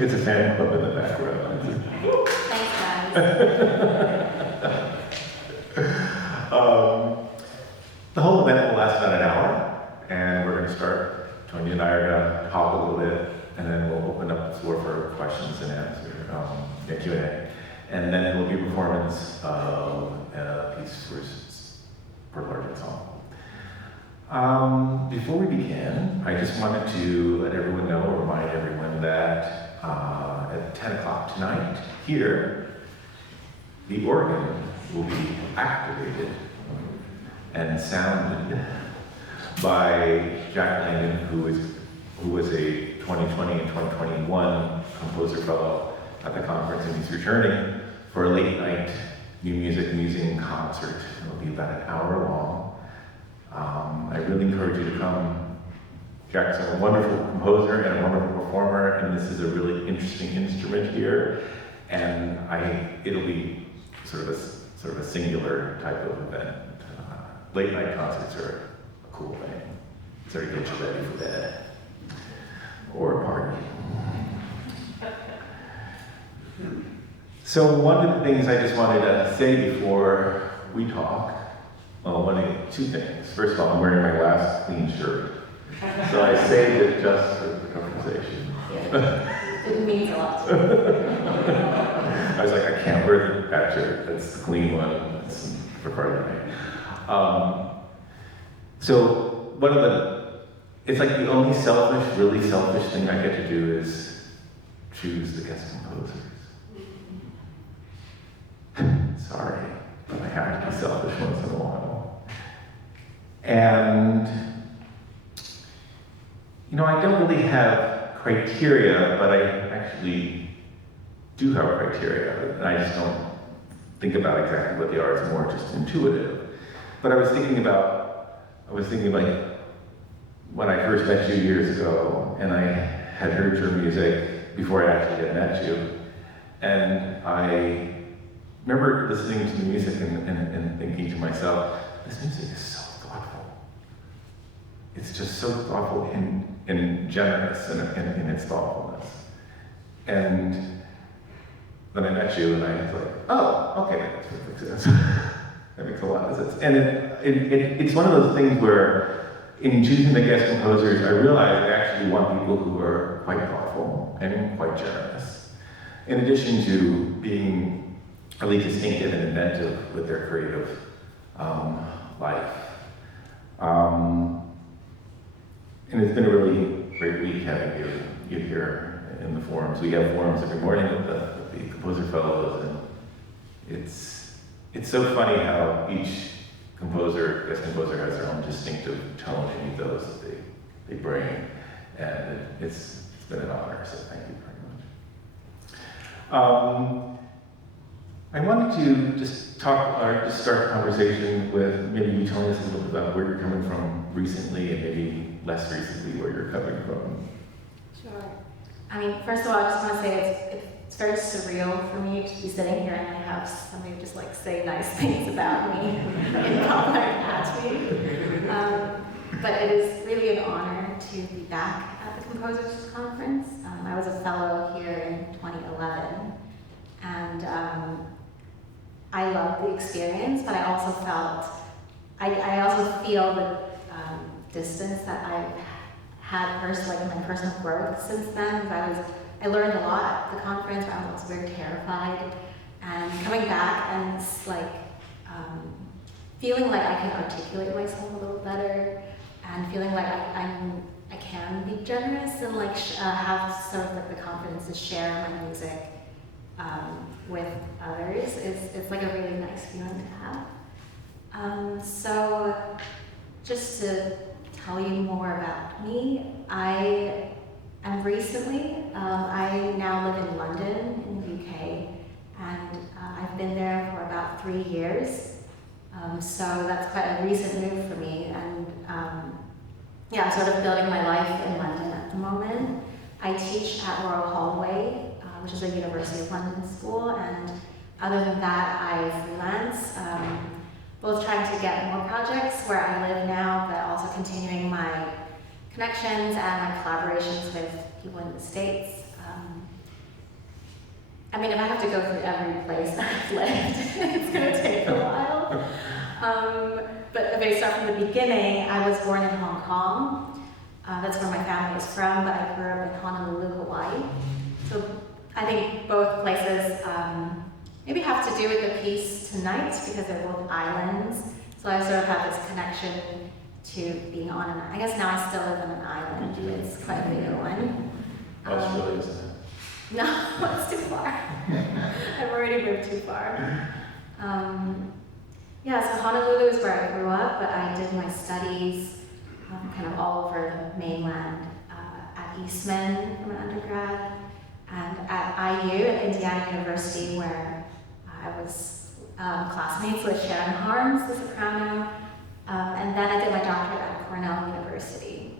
It's a fan club in the background. Thanks, guys. The whole event will last about an hour, and we're going to start. Tonia and I are going to talk a little bit, and then we'll open up the floor for questions and answers, Q&A. And then there will be a performance of a piece for larger song. Before we begin, I just wanted to let everyone know, or remind everyone that at 10 o'clock tonight, here, the organ will be activated and sounded by Jack Langdon, who was a 2020 and 2021 Composer Fellow at the conference, and he's returning for a late night new music musing concert. It'll be about an hour long. I really encourage you to come. Jack's a wonderful composer and a wonderful performer, and this is a really interesting instrument here. And it'll be sort of a singular type of event. Late night concerts are a cool thing. Sort of get you ready for bed or a party. So one of the things I just wanted to say before we talk, well, two things. First of all, I'm wearing my last clean shirt. So I saved it just for the conversation. Yeah. It means a lot. I was like, I can't wear that shirt. That's the clean one. It's for party night. So it's like the only really selfish thing I get to do is choose the guest composers. Sorry, but I have to be selfish once in a while. And, I don't really have criteria, but I actually do have criteria, and I just don't think about exactly what they are. It's more just intuitive. But I was thinking like, when I first met you years ago, and I had heard your music before I actually had met you, and I remember listening to the music and thinking to myself, this music is so thoughtful. It's just so thoughtful and generous in its thoughtfulness. And then I met you, and I was like, oh, okay, that makes perfect sense. That makes a lot of sense. And it's one of those things where, in choosing the guest composers, I realized I actually want people who are quite thoughtful and quite generous, in addition to being really distinctive and inventive with their creative life. And it's been a really great week having you here in the forums. We have forums every morning with the Composer Fellows, and it's so funny how each guest composer has their own distinctive tone and ethos that they bring, and it's been an honor, so thank you very much. I wanted to just start a conversation with maybe you telling us a little bit about where you're coming from recently, and maybe less recently where you're coming from. Sure. I mean, first of all, I just want to say it's very surreal for me to be sitting here and I have somebody just like say nice things about me and compliment at me. But it is really an honor to be back at the Composers Conference. I was a fellow here in 2011, and I loved the experience, but I also feel the distance that I've had personally in my personal growth since then. I learned a lot at the conference, but I was also very terrified. And coming back and feeling like I can articulate myself a little better, and feeling like I can be generous and have sort of the confidence to share my music with others is like a really nice feeling to have. So just to tell you more about me, I now live in London in the UK, and I've been there for about 3 years. So that's quite a recent move for me, and I'm sort of building my life in London at the moment. I teach at Royal Holloway, which is a University of London school, and other than that, I freelance, both trying to get more projects where I live now, but continuing my connections and my collaborations with people in the States. I mean, if I have to go through every place that I've lived, it's going to take a while. But if I start from the beginning, I was born in Hong Kong. That's where my family is from, but I grew up in Honolulu, Hawaii. So I think both places maybe have to do with the piece tonight because they're both islands. So I sort of have this connection to being on an island. I guess now I still live on an island. It's quite a big one. Australia, isn't it? No, it's too far. I've already moved too far. Yeah, so Honolulu is where I grew up, but I did my studies kind of all over the mainland, at Eastman from an undergrad, and at IU, at Indiana University, where I was classmates with Sharon Harms, the soprano, and then I did my doctorate at Cornell University,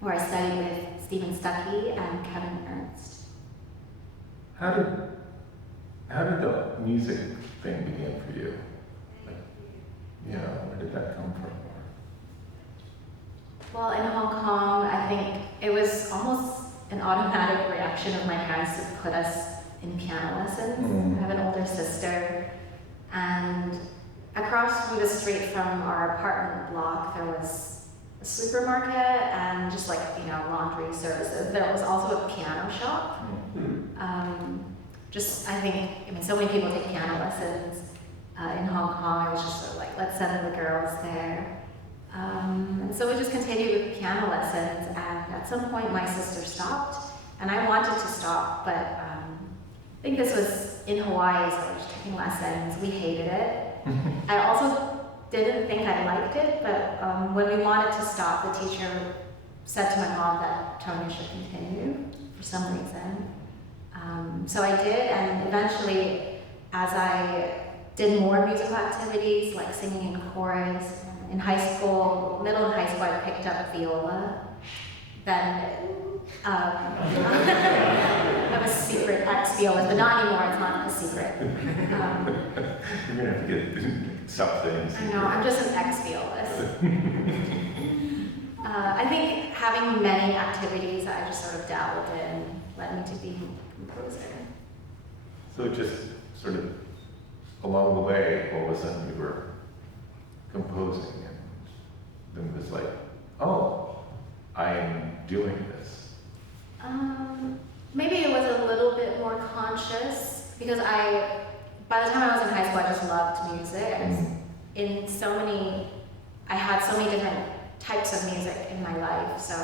where I studied with Stephen Stuckey and Kevin Ernst. How did the music thing begin for you? Like, where did that come from? Well, in Hong Kong, I think it was almost an automatic reaction of my parents to put us in piano lessons. I have an older sister, and across the street from our apartment block, there was a supermarket and just laundry services. There was also a piano shop. I mean, so many people take piano lessons in Hong Kong. I was just sort of like, let's send the girls there. And so we just continued with piano lessons, and at some point my sister stopped, and I wanted to stop, but I think this was in Hawaii, so I was taking lessons. We hated it. I also didn't think I liked it, but when we wanted to stop, the teacher said to my mom that Tonia should continue for some reason. So I did, and eventually, as I did more musical activities, like singing in chorus, in high school, middle and high school, I picked up viola. Then I have a secret ex-violist, but not anymore, it's not a secret. You're going to have to get stop things. I know, I'm just an ex-violist. I think having many activities that I just sort of dabbled in led me to being a composer. So just sort of along the way, all of a sudden you were composing, and then it was like, oh, I am doing this. Maybe it was a little bit more conscious, because by the time I was in high school, I just loved music. I had so many different types of music in my life. So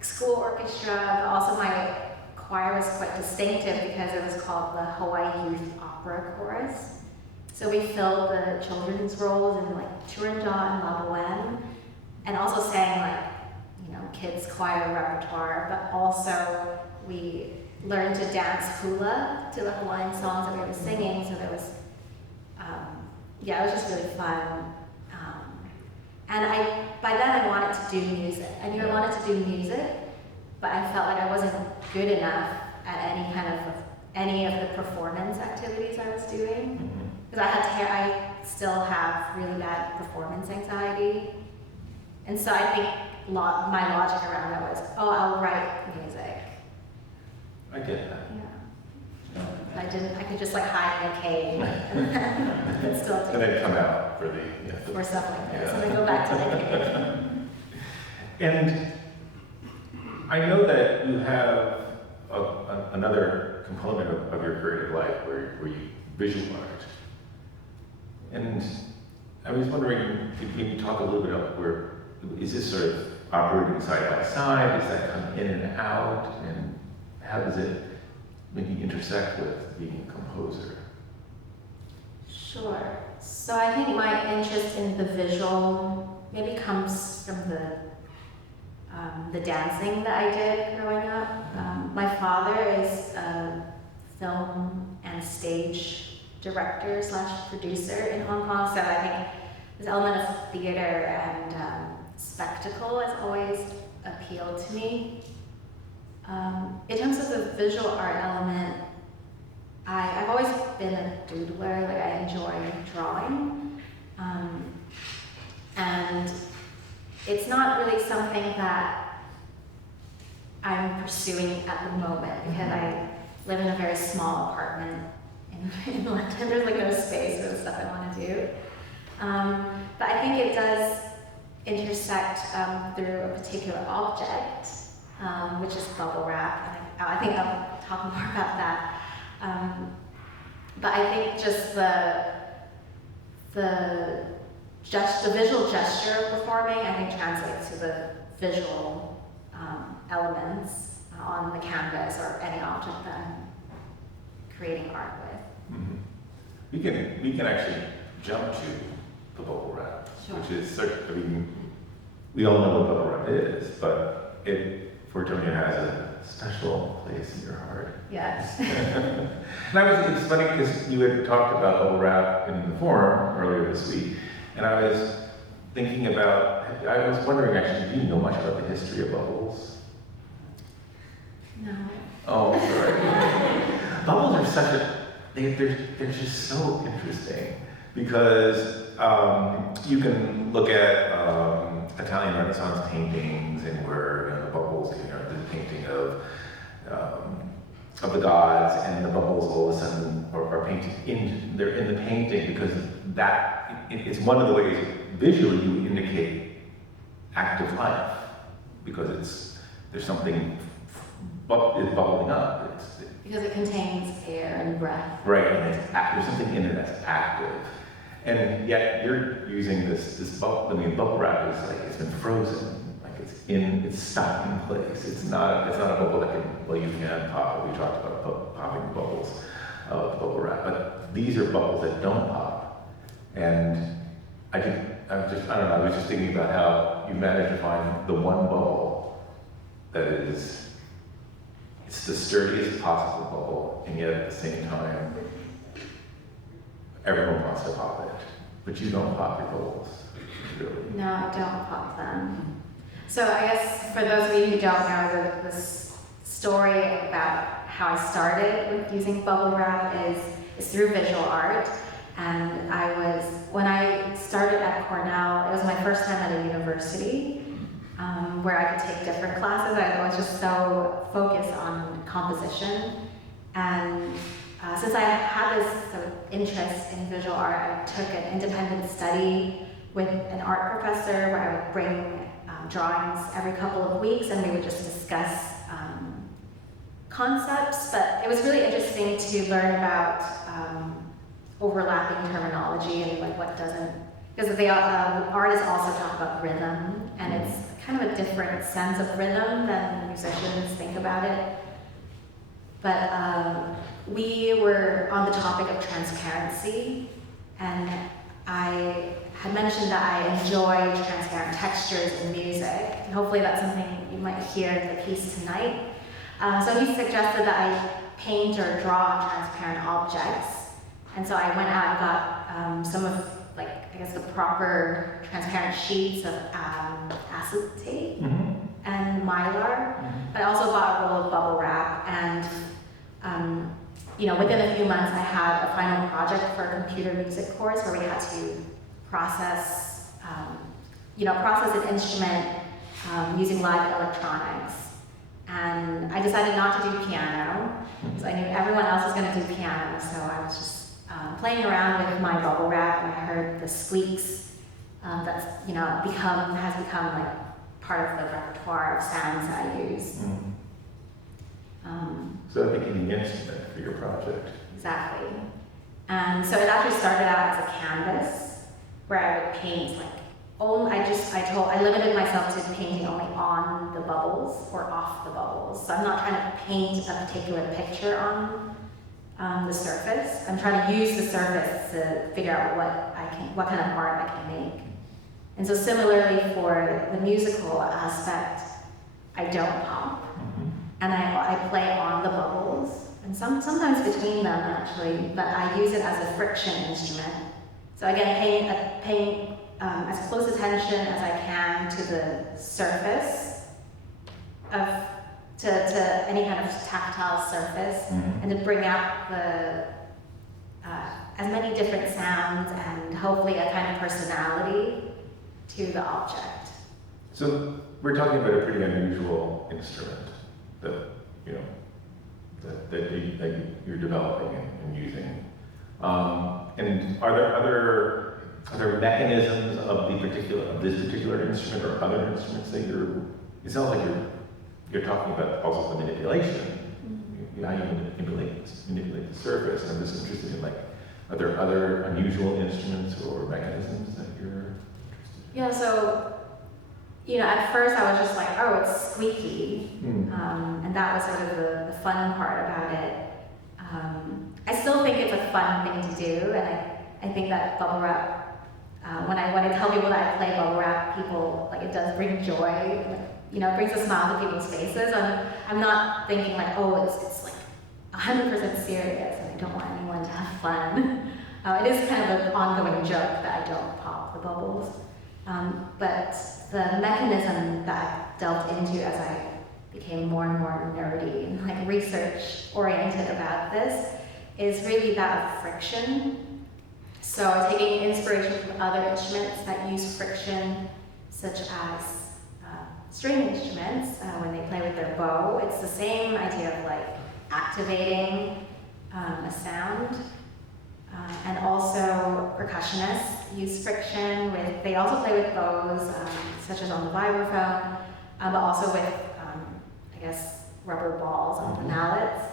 school orchestra, but also my choir was quite distinctive because it was called the Hawaii Youth Opera Chorus. So we filled the children's roles in Turandot and La Boheme, and also sang kids choir repertoire, but also we learned to dance hula to the Hawaiian songs that we were singing. So there was, it was just really fun. And by then I wanted to do music. I knew I wanted to do music, but I felt like I wasn't good enough at any of the performance activities I was doing. Because I still have really bad performance anxiety. And so I think my logic around that was, I'll write music. I get that. Yeah. I could just hide in a cave and still do And then come out for or stuff like that. So then go back to the cave. And I know that you have another component of your creative life where you visual art. And I was wondering if you could talk a little bit about is this sort of operating side by side? Does that come in and out? And how does it maybe intersect with being a composer? Sure. So I think my interest in the visual maybe comes from the dancing that I did growing up. My father is a film and stage director / producer in Hong Kong, so I think this element of theater and spectacle has always appealed to me. In terms of the visual art element, I've always been a doodler. I enjoy drawing, and it's not something that I'm pursuing at the moment because I live in a very small apartment in London. There's like no space for the stuff I want to do. But I think it does intersect through a particular object, which is bubble wrap. And I think I'll talk more about that. But I think just the visual gesture of performing, I think, translates to the visual elements on the canvas or any object that I'm creating art with. Mm-hmm. We can actually jump to the bubble wrap, Sure. which is we all know what bubble wrap is, but it, for Tonia, has a special place in your heart. Yes. And it's funny because you had talked about bubble wrap in the forum earlier this week, and I was thinking about, I was wondering actually, do you know much about the history of bubbles? No. Oh, sorry. Bubbles are such they're just so interesting because you can look at Italian Renaissance paintings and where the bubbles, the painting of the gods, and the bubbles all of a sudden are painted they're in the painting because it's one of the ways visually you indicate active life because there's something is bubbling up. Because it contains air and breath. Right, and there's something in it that's active. And yet you're using this bubble, bubble wrap is like, it's been frozen. Like it's stuck in place. It's not a bubble that you can pop. We talked about popping bubbles with the bubble wrap. But these are bubbles that don't pop. And I don't know, I was just thinking about how you managed to find the one bubble that it's the sturdiest possible bubble, and yet at the same time, everyone wants to pop it, but you don't pop your bubbles, really. No, I don't pop them. So I guess for those of you who don't know, the story about how I started with using bubble wrap is through visual art. And when I started at Cornell, it was my first time at a university where I could take different classes. I was just so focused on composition. And since I had this sort of interest in visual art, I took an independent study with an art professor where I would bring drawings every couple of weeks and we would just discuss concepts. But it was really interesting to learn about overlapping terminology and like what doesn't, because the artists also talk about rhythm, and it's kind of a different sense of rhythm than musicians think about it. But we were on the topic of transparency, and I had mentioned that I enjoy transparent textures in music, and hopefully that's something you might hear in the piece tonight. So he suggested that I paint or draw on transparent objects, and so I went out and got some of, the proper transparent sheets of acetate and mylar, but I also bought a roll of bubble wrap, and within a few months I had a final project for a computer music course where we had to process an instrument using live electronics. And I decided not to do piano, because I knew everyone else was going to do piano, so I was just playing around with my bubble wrap, and I heard the squeaks that's has become like part of the repertoire of sounds that I use. So that became the instrument for your project. Exactly. And so it actually started out as a canvas where I would paint I limited myself to painting only on the bubbles or off the bubbles. So I'm not trying to paint a particular picture on the surface. I'm trying to use the surface to figure out what kind of art I can make. And so similarly for the musical aspect, I don't pop. And I play on the bubbles, and sometimes between them actually, but I use it as a friction instrument. So again, paying as close attention as I can to the surface to any kind of tactile surface, and to bring out as many different sounds and hopefully a kind of personality to the object. So we're talking about a pretty unusual instrument that, you know, that you're developing and using. And are there mechanisms of this particular instrument or other instruments that it sounds like you're talking about also the manipulation, how you manipulate the surface. And I'm just interested in, like, are there other unusual instruments or mechanisms that you're interested in? Yeah, so, you know, at first I was just like, oh, it's squeaky. And that was sort of the fun part about it. I still think it's a fun thing to do, and I think that bubble wrap, when I tell people that I play bubble wrap, people, like, it does bring joy. Like, you know, it brings a smile to people's faces. And I'm not thinking like, oh, it's like 100% serious, and I don't want anyone to have fun. It is kind of an ongoing joke that I don't pop the bubbles. But the mechanism that I delved into as I became more and more nerdy and, like, research-oriented about this is really that of friction. So taking inspiration from other instruments that use friction, such as string instruments, when they play with their bow, it's the same idea of, like, activating a sound. And also percussionists use friction they also play with bows, such as on the vibraphone, but also with, I guess, rubber balls on the mallets,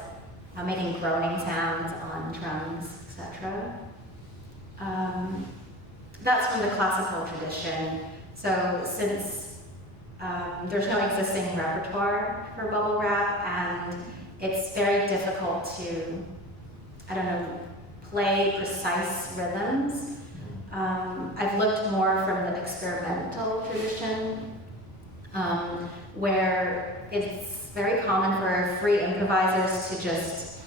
making groaning sounds on drums, etc. That's from the classical tradition. So since there's no existing repertoire for bubble wrap, and it's very difficult to, play precise rhythms. I've looked more from the experimental tradition, where it's very common for free improvisers to just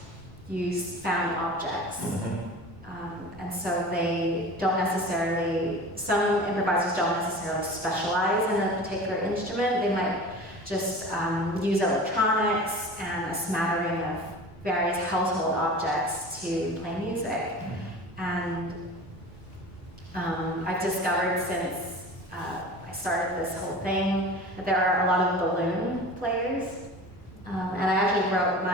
use found objects. And so they don't necessarily, some improvisers don't necessarily specialize in a particular instrument. They might just use electronics and a smattering of various household objects to play music. And I've discovered since I started this whole thing that there are a lot of balloon players. And I actually wrote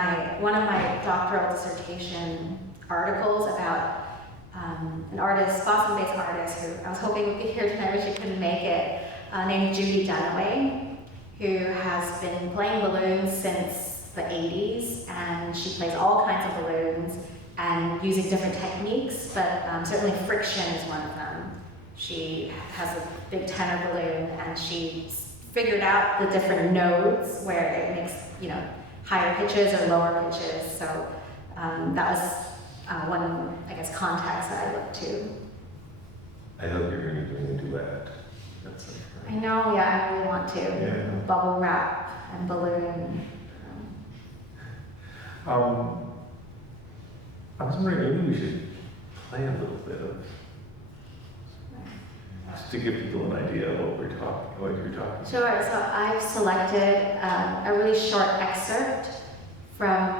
one of my doctoral dissertation articles about an artist, Boston-based artist, who I was hoping would be here tonight, but she couldn't make it, named Judy Dunaway, who has been playing balloons since the 80s, and she plays all kinds of balloons and using different techniques, but certainly friction is one of them. She has a big tenor balloon, and she figured out the different nodes where it makes, higher pitches or lower pitches. So that was one, context that I looked to. I hope you're going to be doing a duet. That's like, I know, yeah, I really want to. Yeah. Bubble wrap and balloon. I was wondering, maybe we should play a little bit of, just to give people an idea of what you're talking about. Sure, so I've selected a really short excerpt from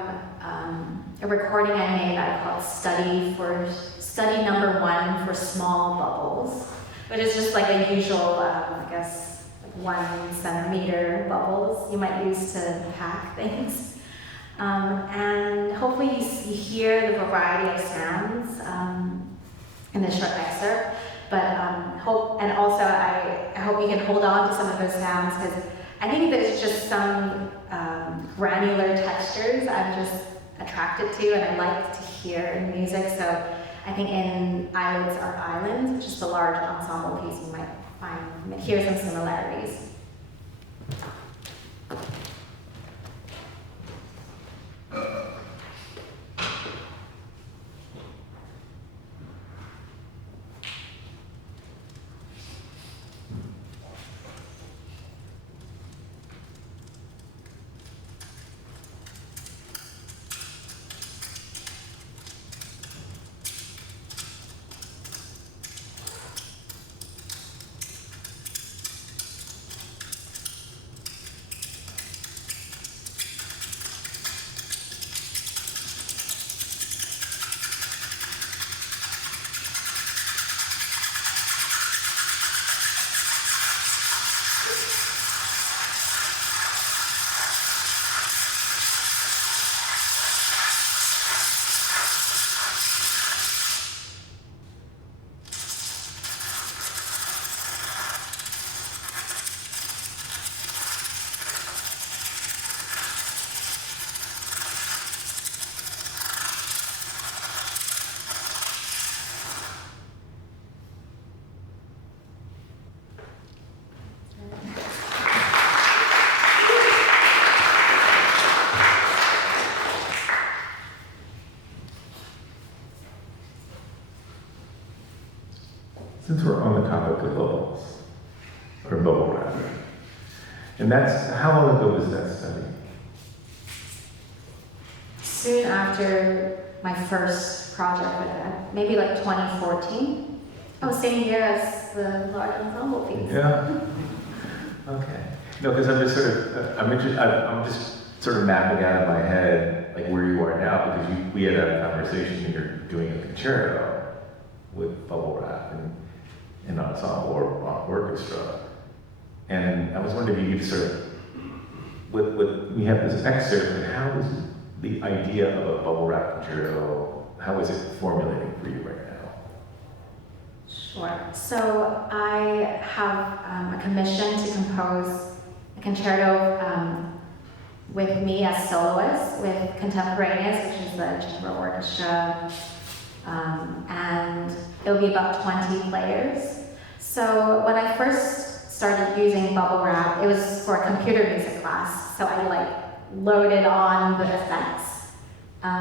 a recording I made that I called Study Number 1 for Small Bubbles, which is just like a usual, like 1 centimeter bubbles you might use to pack things. And hopefully you hear the variety of sounds in this short excerpt, but I hope you can hold on to some of those sounds, because I think there's just some granular textures I'm just attracted to and I like to hear in music. So I think in Eyelids or Islands, which is the large ensemble piece, you might hear some similarities. since we're on the topic of bubbles, or bubble wrap, and that's, how long ago was that study? Soon after my first project with them, maybe like 2014. Oh, same year as the large ensemble piece. Yeah. Okay. No, because I'm just sort of, I'm just sort of mapping out in my head like where you are now, because we had a conversation and you're doing a concerto with bubble wrap and ensemble or orchestra, and I was wondering if you could sort of, with we have this excerpt, and how is the idea of a bubble wrap concerto, how is it formulating for you right now? Sure. So I have a commission to compose a concerto with me as soloist with Contemporaneous, which is the chamber orchestra, and it'll be about 20 players. So when I first started using bubble wrap, it was for a computer music class. So I loaded on the effects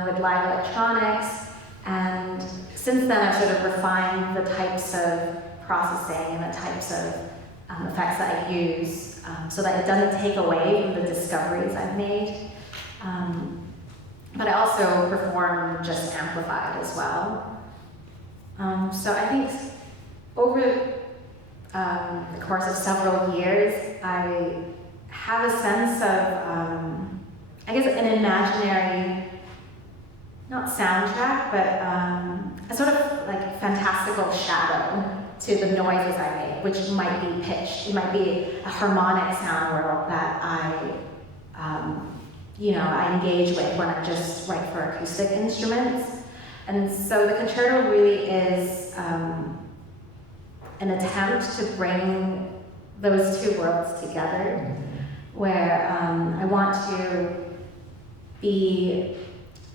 with live electronics, and since then I've sort of refined the types of processing and the types of effects that I use, so that it doesn't take away from the discoveries I've made. But I also perform just amplified as well. So I think over the course of several years, I have a sense of, I guess, an imaginary, not soundtrack, but a sort of like fantastical shadow to the noises I make, which might be pitched. It might be a harmonic sound world that I engage with when I just write for acoustic instruments. And so the concerto really is an attempt to bring those two worlds together, where I want to be,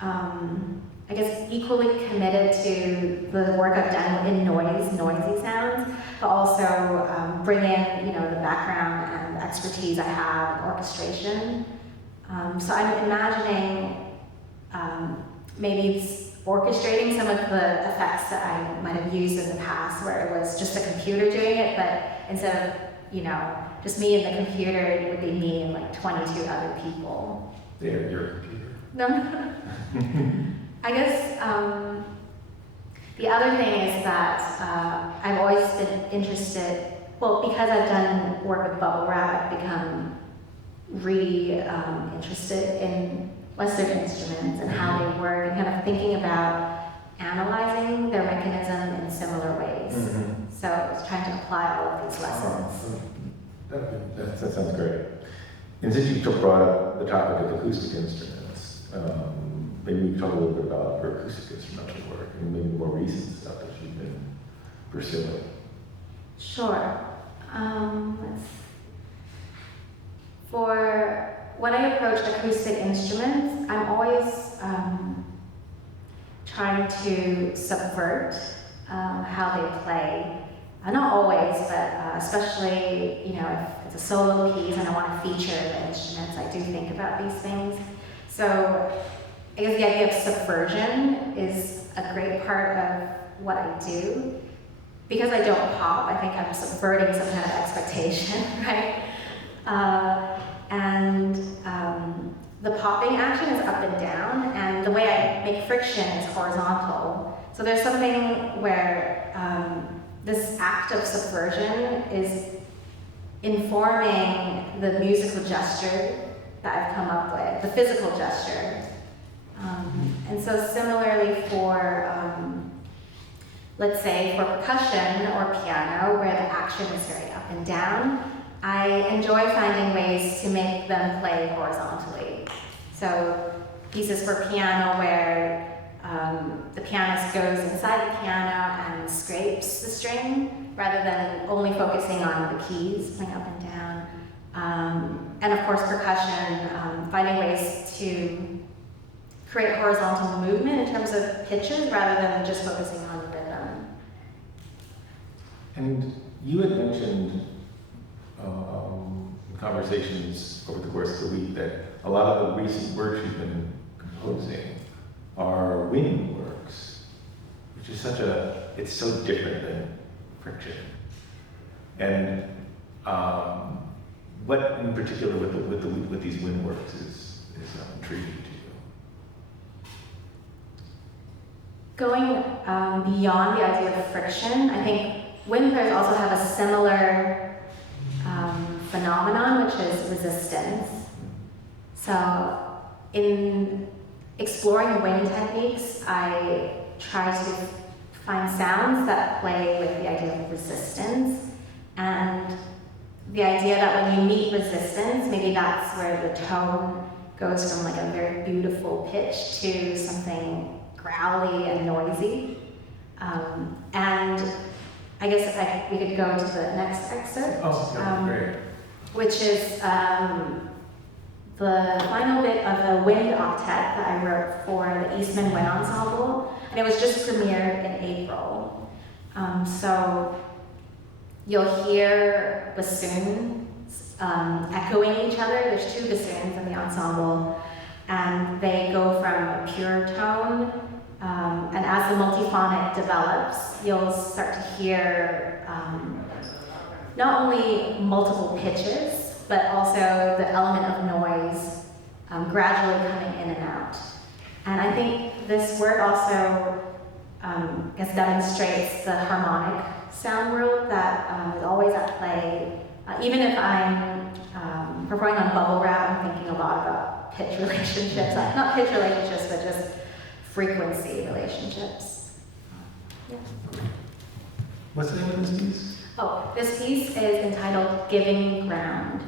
I guess, equally committed to the work I've done in noisy sounds, but also bring in, the background and expertise I have in orchestration. So I'm imagining maybe it's orchestrating some of the effects that I might have used in the past, where it was just a computer doing it, but instead of, just me and the computer, it would be me and like 22 other people. They're your computer. No. I guess the other thing is that I've always been interested, because I've done work with bubble wrap, I've become really interested in Western instruments and how they work, and kind of thinking about analyzing their mechanism in similar ways. Mm-hmm. So I was trying to apply all of these lessons. That sounds great. And since you brought up the topic of acoustic instruments, maybe we can talk a little bit about your acoustic instrumental work and maybe more recent stuff that you've been pursuing. Sure. For when I approach acoustic instruments, I'm always trying to subvert how they play. Not always, but especially, if it's a solo piece and I want to feature the instruments, I do think about these things. So I guess the idea of subversion is a great part of what I do. Because I don't pop, I think I'm subverting some kind of expectation, right? The popping action is up and down, and the way I make friction is horizontal. So there's something where this act of subversion is informing the musical gesture that I've come up with, the physical gesture. And so similarly for, let's say for percussion or piano, where the action is very up and down, I enjoy finding ways to make them play horizontally. So pieces for piano where the pianist goes inside the piano and scrapes the string, rather than only focusing on the keys, playing up and down. And of course percussion, finding ways to create horizontal movement in terms of pitches, rather than just focusing on the rhythm. And you had mentioned in conversations over the course of the week that a lot of the recent works you've been composing are wind works, which is it's so different than friction. And what in particular with these wind works is intriguing to you? Going beyond the idea of friction, I think wind players also have a similar phenomenon, which is resistance. So in exploring wind techniques, I try to find sounds that play with the idea of resistance, and the idea that when you meet resistance, maybe that's where the tone goes from like a very beautiful pitch to something growly and noisy. And I guess if we could go to the next excerpt, Great. which is the final bit of a wind octet that I wrote for the Eastman Wind Ensemble, and it was just premiered in April. So you'll hear bassoons echoing each other. There's two bassoons in the ensemble, and they go from a pure tone, and as the multiphonic develops, you'll start to hear not only multiple pitches, but also the element of noise gradually coming in and out. And I think this work also demonstrates the harmonic sound world that is always at play. Even if I'm performing on bubble wrap, I'm thinking a lot about pitch relationships. Not pitch relationships, but just frequency relationships. Yeah. What's the name of this piece? Oh, this piece is entitled Giving Ground.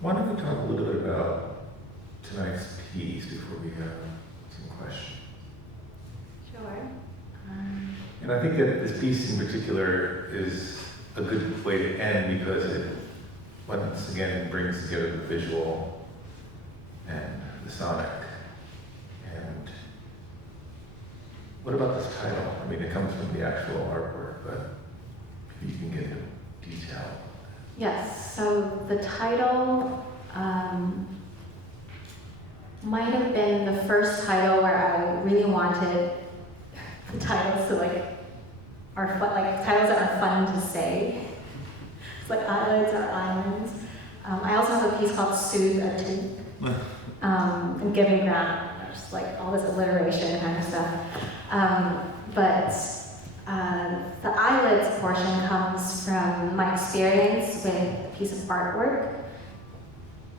Why don't we talk a little bit about tonight's piece before we have some questions? Sure. And I think that this piece in particular is a good way to end because it, once again, brings together the visual and the sonic. And what about this title? I mean, it comes from the actual artwork, but maybe you can get into detail. Yes, so the title might have been the first title where I really wanted the titles to are fun, titles that are fun to say. It's like Eyelids or Islands. I also have a piece called Soothe a Tooth and Giving Ground, just all this alliteration kind of stuff. But the Eyelids portion comes from my experience with a piece of artwork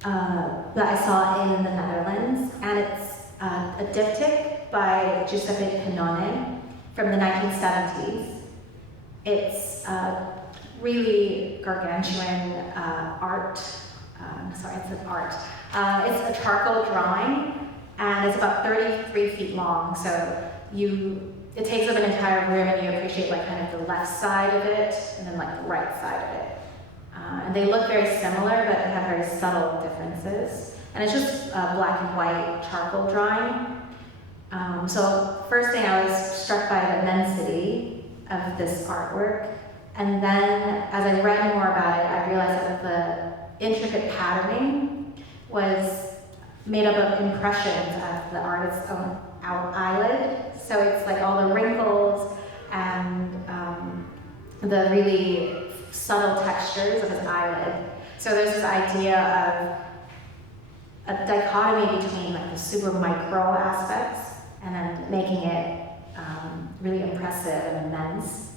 that I saw in the Netherlands, and it's a diptych by Giuseppe Penone from the 1970s. It's really gargantuan art. It's an art. It's a charcoal drawing, and it's about 33 feet long. So it takes up an entire room, and you appreciate like kind of the left side of it and then like the right side of it. And they look very similar, but they have very subtle differences. And it's just black and white charcoal drawing. So first thing, I was struck by the immensity of this artwork. And then as I read more about it, I realized that the intricate patterning was made up of impressions of the artist's own eyelid. So it's like all the wrinkles and the really subtle textures of his eyelid. So there's this idea of a dichotomy between like the super micro aspects and then making it really impressive and immense.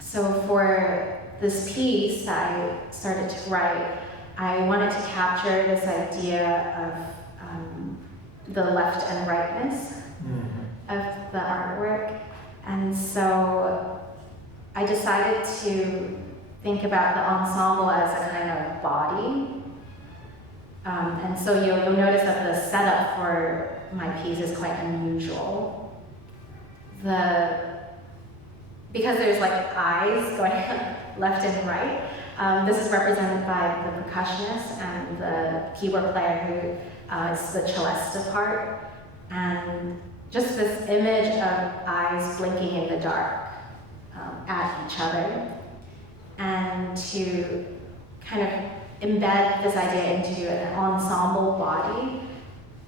So for this piece I started to write, I wanted to capture this idea of the left and rightness of the artwork. And so I decided to think about the ensemble as a kind of body. And so you'll notice that the setup for my piece is quite unusual. Because there's like eyes going left and right, this is represented by the percussionist and the keyboard player who is the celesta part. And just this image of eyes blinking in the dark at each other. And to kind of embed this idea into an ensemble body,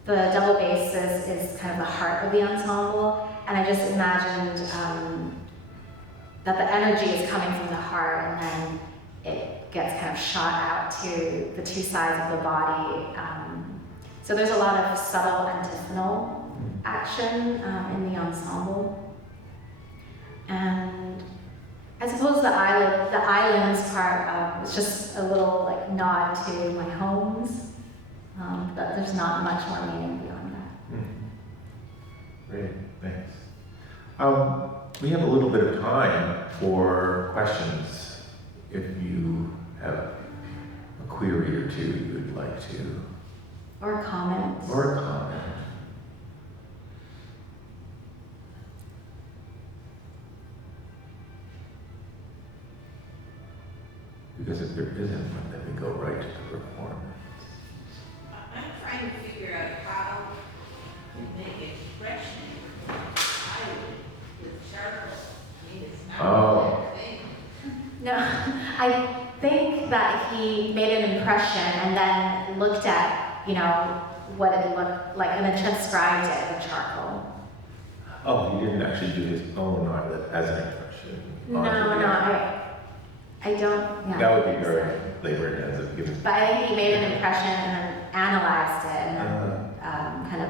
the double basses is kind of the heart of the ensemble. And I just imagined that the energy is coming from the heart, and then it gets kind of shot out to the two sides of the body. So there's a lot of subtle antiphonal action in the ensemble. And I suppose the islands part is just a little like nod to my homes, but there's not much more meaning beyond that. Great, thanks. We have a little bit of time for questions. If you have a query or two you would like to. Or comments. Or a comment. Because if there isn't one, then we go right to the performance. I'm trying to figure out how to make expression with charcoal. I mean, it's not a thing. No, I think that he made an impression and then looked at, what it looked like and then transcribed it with charcoal. Oh, he didn't actually do his own eyelid as an impression. No, I don't. Yeah, That would be very labor intensive. Given. But I think he made an impression and then analyzed it and then kind of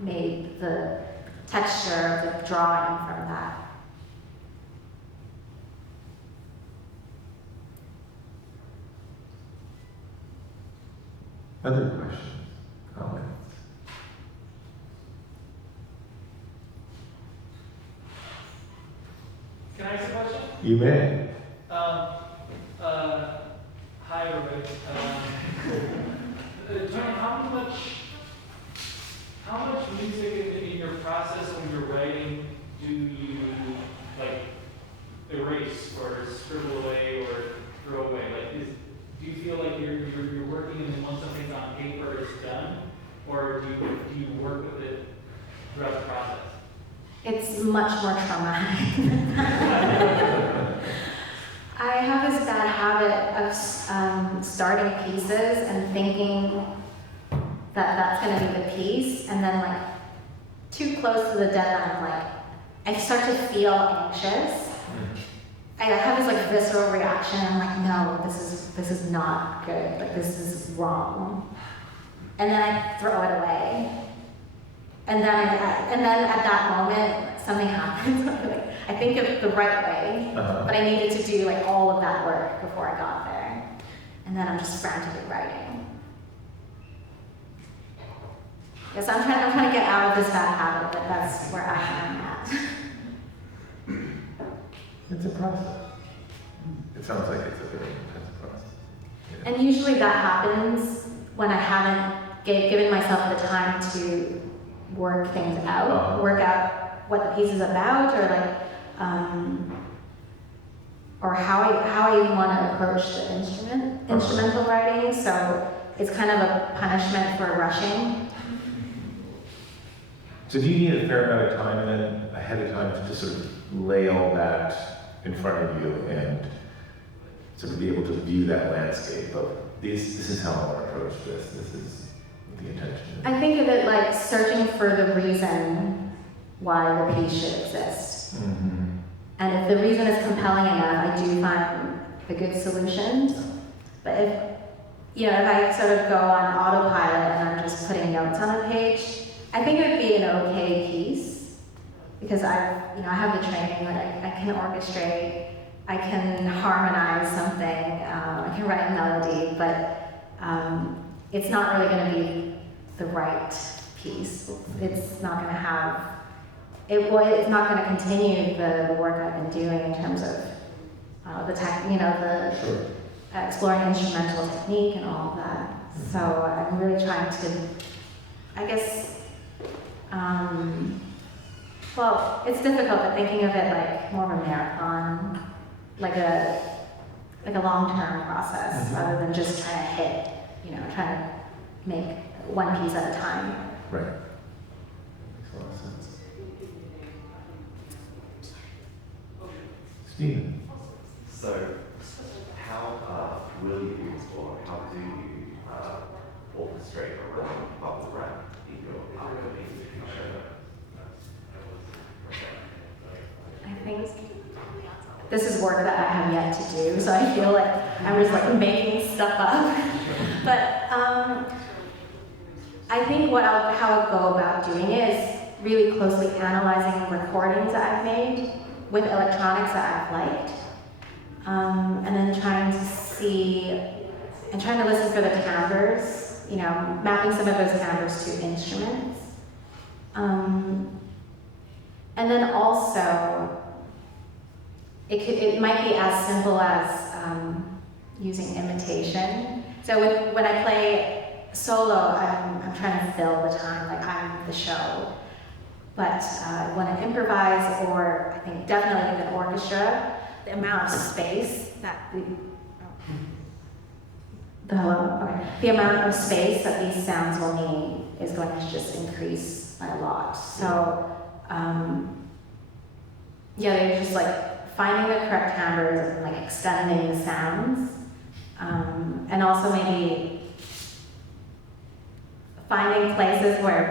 made the texture of the drawing from that. Other questions, comments? Can I ask a question? You may. Hi, everybody. Tonia, how much music in your process when you're writing do you like erase or scribble away or throw away? Do you feel like you're working and then once something's on paper it's done, or do you work with it throughout the process? It's much more traumatic than that. I have this bad habit of starting pieces and thinking that that's going to be the piece, and then like too close to the deadline, I start to feel anxious. I have this like visceral reaction. I'm like, no, this is not good. Like this is wrong, and then I throw it away. And then at that moment, something happens. I think of it the right way, but I needed to do like all of that work before I got there. And then I'm just frantically writing. Yes, I'm trying to get out of this bad habit, but that's where I am at. It's a process. It sounds like it's a very intense process. Yeah. And usually that happens when I haven't given myself the time to work things out, work out what the piece is about, or like, or how I even want to approach the instrumental writing. So it's kind of a punishment for rushing. So do you need a fair amount of time then, ahead of time, to just sort of lay all that in front of you and sort of be able to view that landscape of this is how I want to approach this, this is the intention? I think of it like searching for the reason why the piece should exist. Mm-hmm. And if the reason is compelling enough, I do find the good solutions. But if I sort of go on autopilot and I'm just putting notes on a page, I think it would be an okay piece, because I have the training that I can orchestrate, I can harmonize something, I can write a melody, but it's not really going to be the right piece. It's not going to have, it's not going to continue the work I've been doing in terms of exploring instrumental technique and all of that. So I'm really trying to, I guess, well, it's difficult, but thinking of it like more of a marathon, like a long-term process, rather than just trying to make one piece at a time. Right. Makes a lot of sense. Stephen. So, how will you, or how do you orchestrate the bubble wrap in your upcoming show? I think this is work that I have yet to do, so I feel like I'm just like making stuff up. But I think how I go about doing it is really closely analyzing recordings that I've made with electronics that I've liked, and then trying to listen for the timbres, mapping some of those timbres to instruments. And then also, it might be as simple as using imitation. So when I play solo, I'm trying to fill the time, like I'm the show. But when I improvise, or I think definitely with an orchestra, the amount of space that the amount of space that these sounds will need is going to just increase by a lot. So they're just like finding the correct timbres and like extending the sounds, and also maybe finding places where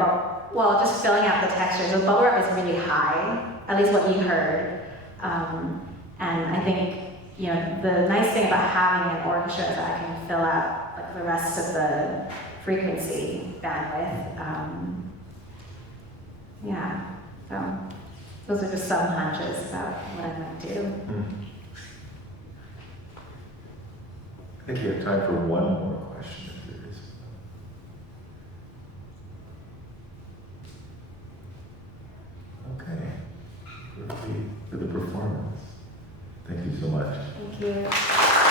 just filling out the textures. The bubble wrap is really high, at least what you heard. And I think, the nice thing about having an orchestra is that I can fill out like the rest of the frequency bandwidth. So those are just some hunches about what I might do. Mm-hmm. I think we have time for one more question, if there is. Okay. For the performance. Thank you so much. Thank you.